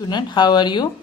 Student, how are you?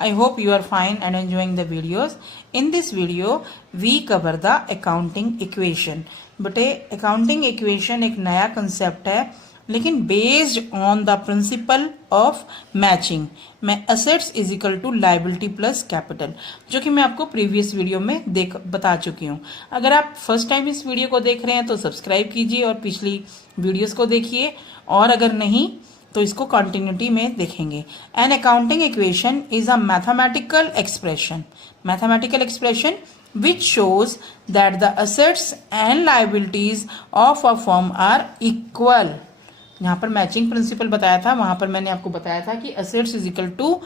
I hope you are fine and enjoying the videos. In this video, we cover the accounting equation. बटे accounting equation एक नया concept है, लेकिन based on the principle of matching. मैं assets is equal to liability plus capital, जो कि मैं आपको previous video में बता चुकी हूँ. अगर आप first time इस video को देख रहे हैं तो subscribe कीजिए और पिछली videos को देखिए, और अगर नहीं तो इसको कंटिन्यूटी में देखेंगे. An accounting equation is a mathematical expression which shows that the assets and liabilities of a firm are equal. यहाँ पर मैचिंग प्रिंसिपल बताया था, वहां पर मैंने आपको बताया था कि assets is equal to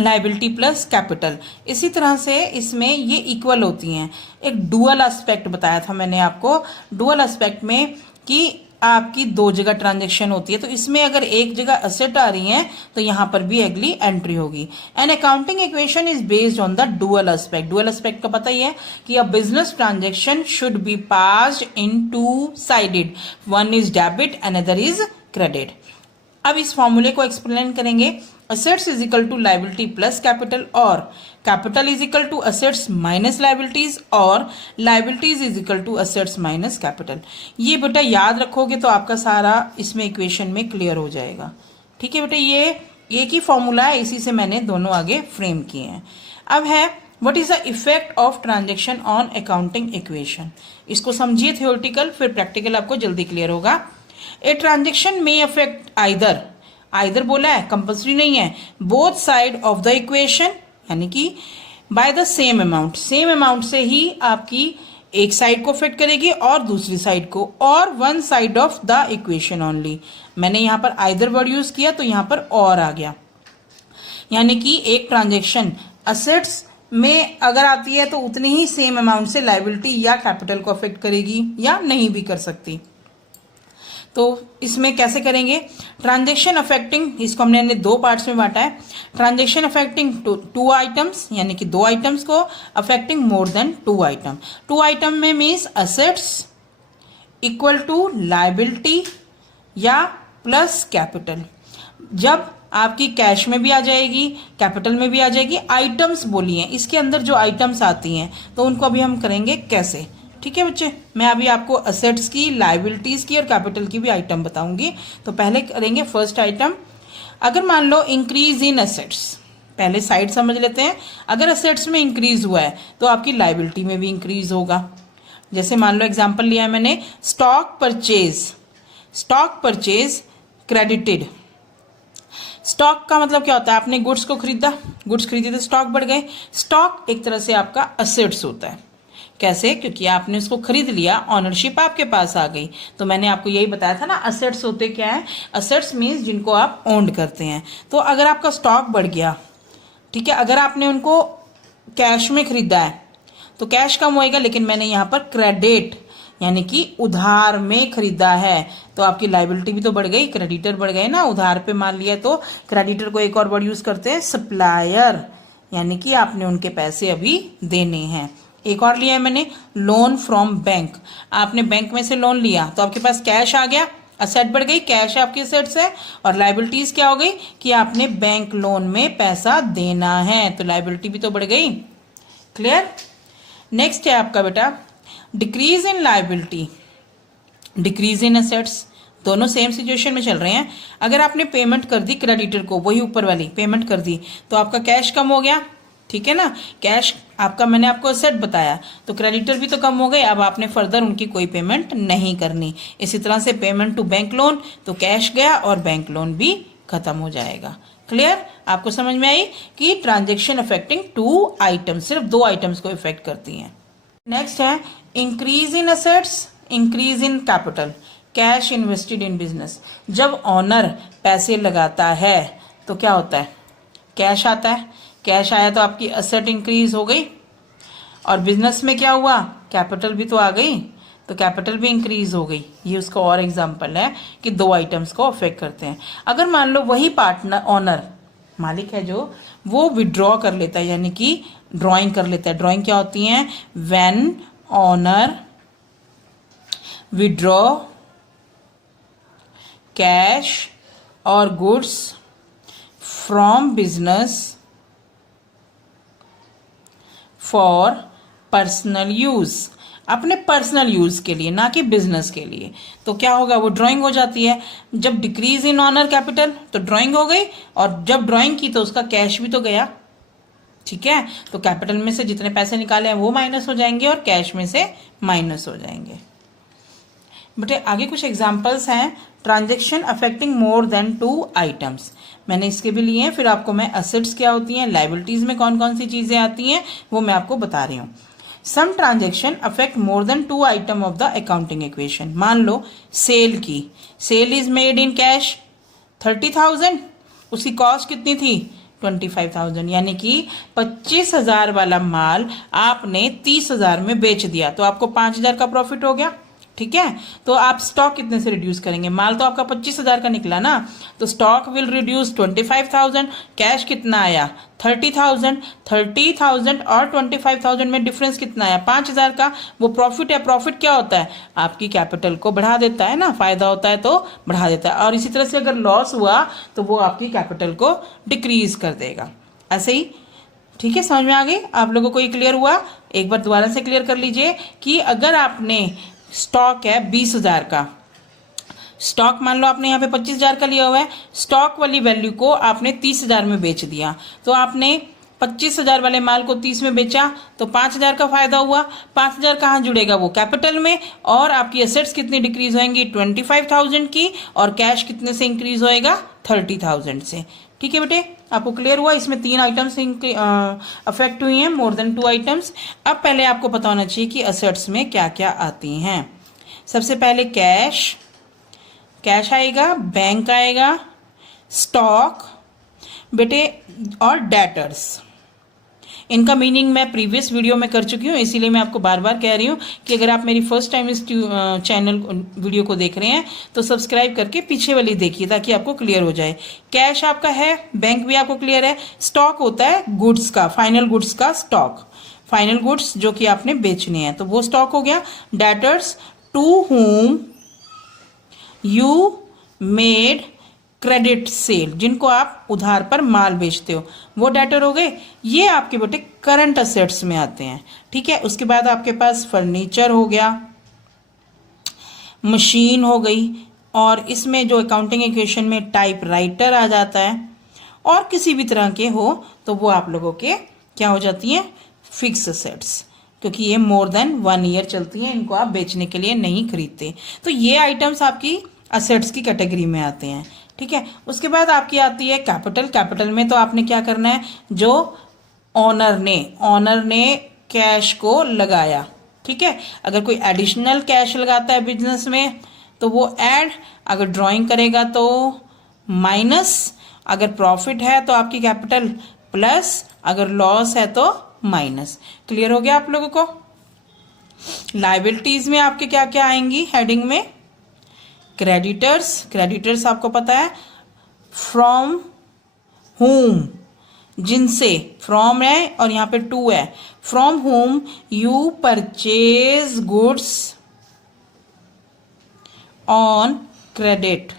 liability plus capital. इसी तरह से इसमें ये इक्वल होती हैं. एक डुअल एस्पेक्ट बताया था मैंने आपको. डुअल एस्पेक्ट में कि आपकी दो जगह ट्रांजेक्शन होती है, तो इसमें अगर एक जगह असेट आ रही है तो यहां पर भी अगली एंट्री होगी. An accounting equation is based on the dual aspect. Dual aspect का पता ही है कि a business transaction should be passed in two sided. One is debit, another is credit. अब इस फॉर्मूले को एक्सप्लेन करेंगे. Assets is equal to liability plus capital, और capital is equal to assets minus liabilities, और liabilities is equal to assets minus capital. ये बेटा याद रखोगे तो आपका सारा इसमें इक्वेशन में क्लियर हो जाएगा. ठीक है बेटा, ये एक ही फॉर्मूला है, इसी से मैंने दोनों आगे फ्रेम किए हैं. अब है what is the effect of transaction on accounting equation. इसको समझिए थियोरिटिकल, फिर प्रैक्टिकल आपको जल्दी क्लियर होगा. ए ट्रांजेक्शन में अफेक्ट आइदर बोला है, कंपल्सरी नहीं है, both side of the equation, यानी कि बाय द सेम अमाउंट से ही आपकी एक साइड को अफेक्ट करेगी और दूसरी साइड को, और one side of the equation only. मैंने यहां पर आइदर वर्ड यूज किया तो यहां पर और आ गया, यानी कि एक ट्रांजेक्शन असेट्स में अगर आती है तो उतनी ही सेम अमाउंट से लाइबिलिटी या कैपिटल को अफेक्ट करेगी, या नहीं भी कर सकती. तो इसमें कैसे करेंगे? ट्रांजेक्शन अफेक्टिंग, इसको हमने दो पार्ट्स में बांटा है. ट्रांजेक्शन अफेक्टिंग टू आइटम्स, यानी कि दो आइटम्स को, affecting more than two item. Two item में means assets equal to liability या प्लस कैपिटल. जब आपकी कैश में भी आ जाएगी, कैपिटल में भी आ जाएगी. आइटम्स बोली हैं, इसके अंदर जो आइटम्स आती हैं तो उनको अभी हम करेंगे कैसे. ठीक है बच्चे, मैं अभी आपको असेट्स की, लाइबिलिटीज की और कैपिटल की भी आइटम बताऊंगी. तो पहले करेंगे फर्स्ट आइटम. अगर मान लो इंक्रीज इन असेट्स, पहले साइड समझ लेते हैं. अगर असेट्स में इंक्रीज हुआ है तो आपकी लाइबिलिटी में भी इंक्रीज होगा. जैसे मान लो एग्जांपल लिया है मैंने, स्टॉक परचेज क्रेडिटेड. स्टॉक का मतलब क्या होता है? आपने गुड्स को खरीदा, गुड्स खरीदे तो स्टॉक बढ़ गए. स्टॉक एक तरह से आपका असेट्स होता है. कैसे? क्योंकि आपने उसको खरीद लिया, ऑनरशिप आपके पास आ गई. तो मैंने आपको यही बताया था ना, असेट्स होते क्या है? असेट्स मीन्स जिनको आप ओन करते हैं. तो अगर आपका स्टॉक बढ़ गया, ठीक है, अगर आपने उनको कैश में खरीदा है तो कैश कम होएगा, लेकिन मैंने यहाँ पर क्रेडिट यानी कि उधार में खरीदा है तो आपकी लाइबिलिटी भी तो बढ़ गई, क्रेडिटर बढ़ गए ना. उधार पे मान लिया तो क्रेडिटर को एक और वर्ड यूज करते हैं, सप्लायर, यानी कि आपने उनके पैसे अभी देने हैं. एक और लिया है मैंने, लोन फ्रॉम बैंक. आपने बैंक में से लोन लिया तो आपके पास कैश आ गया, असेट बढ़ गई, कैश आपकी असेट्स है, और लाइबिलिटीज क्या हो गई कि आपने बैंक लोन में पैसा देना है, तो लाइबिलिटी भी तो बढ़ गई. क्लियर? नेक्स्ट है आपका बेटा decrease in liability, decrease in assets. दोनों सेम सिचुएशन में चल रहे हैं. अगर आपने पेमेंट कर दी क्रेडिटर को, वही ऊपर वाली पेमेंट कर दी, तो आपका कैश कम हो गया. ठीक है ना, कैश आपका मैंने आपको असेट बताया, तो क्रेडिटर भी तो कम हो गए. अब आपने फर्दर उनकी कोई पेमेंट नहीं करनी. इसी तरह से पेमेंट टू बैंक लोन, तो कैश गया और बैंक लोन भी खत्म हो जाएगा. क्लियर? आपको समझ में आई कि ट्रांजेक्शन अफेक्टिंग टू आइटम्स, सिर्फ दो आइटम्स को इफेक्ट करती हैं. नेक्स्ट है increase in assets, increase in capital. Cash invested in business. जब ऑनर पैसे लगाता है तो क्या होता है? कैश आता है. कैश आया तो आपकी असेट इंक्रीज हो गई, और बिजनेस में क्या हुआ? कैपिटल भी तो आ गई, तो कैपिटल भी इंक्रीज हो गई. ये उसका और एग्जांपल है कि दो आइटम्स को अफेक्ट करते हैं. अगर मान लो वही पार्टनर, ऑनर, मालिक है जो, वो विड्रॉ कर लेता है, यानी कि ड्रॉइंग कर लेता है. ड्रॉइंग क्या होती है? व्हेन ऑनर विड्रॉ कैश और goods from business for personal use, अपने पर्सनल यूज के लिए, ना कि बिजनेस के लिए। तो क्या होगा, वो ड्राइंग हो जाती है। जब डिक्रीज इन ऑनर कैपिटल तो ड्राइंग हो गई, और जब ड्राइंग की तो उसका कैश भी तो गया। ठीक है, तो कैपिटल में से जितने पैसे निकाले हैं वो माइनस हो जाएंगे और कैश में से माइनस हो जाएंगे। बेटे आगे कुछ एग्जांपल्स हैं, transaction affecting more than 2 items. मैंने इसके भी लिए हैं, फिर आपको मैं असेट्स क्या होती हैं, लाइबिलिटीज में कौन कौन सी चीजें आती हैं वो मैं आपको बता रही हूँ। Some transaction affect more than 2 item of the accounting equation. मान लो सेल की, sale is made in cash 30,000, उसकी कॉस्ट कितनी थी 25,000, यानी कि 25,000 वाला माल आपने 30,000 में बेच दिया, तो आपको 5,000 का प्रॉफिट हो गया। ठीक है, तो आप स्टॉक कितने से रिड्यूस करेंगे, माल तो आपका 25,000 का निकला ना, तो स्टॉक विल रिड्यूस 25,000, कैश कितना आया 30,000, 30,000 और 25,000 में डिफरेंस कितना आया 5,000 का, वो प्रॉफिट है। प्रॉफिट क्या होता है, आपकी कैपिटल को बढ़ा देता है ना, फायदा होता है तो बढ़ा देता है, और इसी तरह से अगर लॉस हुआ तो वो आपकी कैपिटल को डिक्रीज कर देगा, ऐसे ही। ठीक है, समझ में आ गई आप लोगों को, ये क्लियर हुआ। एक बार दोबारा से क्लियर कर लीजिए कि अगर आपने स्टॉक है 20,000 का, स्टॉक मान लो आपने यहाँ पे 25,000 का लिया हुआ है, स्टॉक वाली वैल्यू को आपने 30,000 में बेच दिया, तो आपने 25,000 वाले माल को 30 में बेचा तो 5,000 का फायदा हुआ। 5,000 कहाँ जुड़ेगा, वो कैपिटल में, और आपकी एसेट्स कितनी डिक्रीज होंगी 25,000 की, और कैश कितने से इंक्रीज होएगा 30,000 से। ठीक है बेटे, आपको क्लियर हुआ। इसमें 3 आइटम्स अफेक्ट हुई हैं, मोर देन 2 आइटम्स। अब पहले आपको पता होना चाहिए कि असेट्स में क्या क्या आती हैं। सबसे पहले कैश, कैश आएगा, बैंक आएगा, स्टॉक बेटे, और डेटर्स। इनका मीनिंग मैं प्रीवियस वीडियो में कर चुकी हूँ, इसीलिए मैं आपको बार बार कह रही हूँ कि अगर आप मेरी फर्स्ट टाइम इस चैनल वीडियो को देख रहे हैं तो सब्सक्राइब करके पीछे वाली देखिए ताकि आपको क्लियर हो जाए। कैश आपका है, बैंक भी आपको क्लियर है, स्टॉक होता है गुड्स का, फाइनल गुड्स का स्टॉक, फाइनल गुड्स जो कि आपने बेचने हैं, तो वो स्टॉक हो गया। Debtors, to whom you made credit sale, जिनको आप उधार पर माल बेचते हो, वो डेटर हो गए। ये आपके बेटे करंट असेट्स में आते हैं। ठीक है, उसके बाद आपके पास फर्नीचर हो गया, मशीन हो गई, और इसमें जो अकाउंटिंग इक्वेशन में टाइप राइटर आ जाता है, और किसी भी तरह के हो तो वो आप लोगों के क्या हो जाती हैं, फिक्स असेट्स, क्योंकि ये मोर देन 1 ईयर चलती हैं, इनको आप बेचने के लिए नहीं खरीदते। तो ये आइटम्स आपकी असेट्स की कैटेगरी में आते हैं। ठीक है, उसके बाद आपकी आती है कैपिटल। कैपिटल में तो आपने क्या करना है, जो ऑनर ने कैश को लगाया। ठीक है, अगर कोई एडिशनल कैश लगाता है बिजनेस में तो वो ऐड, अगर ड्राइंग करेगा तो माइनस, अगर प्रॉफिट है तो आपकी कैपिटल प्लस, अगर लॉस है तो माइनस। क्लियर हो गया आप लोगों को। लायबिलिटीज में आपके क्या क्या आएंगी हेडिंग में, क्रेडिटर्स, क्रेडिटर्स आपको पता है, फ्रॉम होम, जिनसे, फ्रॉम है और यहाँ पे टू है, from home you purchase goods on credit,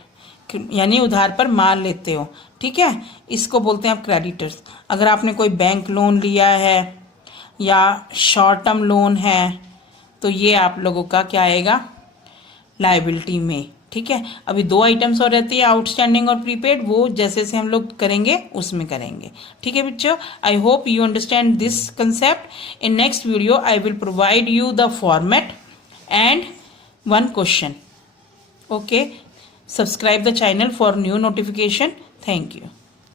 यानी उधार पर माल लेते हो। ठीक है, इसको बोलते हैं आप क्रेडिटर्स। अगर आपने कोई बैंक लोन लिया है या शॉर्ट टर्म लोन है तो ये आप लोगों का क्या आएगा, लायबिलिटी में। ठीक है, अभी 2 आइटम्स और रहती है, आउटस्टैंडिंग और प्रीपेड, वो जैसे जैसे हम लोग करेंगे उसमें करेंगे। ठीक है बच्चों, I hope you understand this concept. In next video I will provide you the format and 1 question. Okay, subscribe the channel for new notification. Thank you.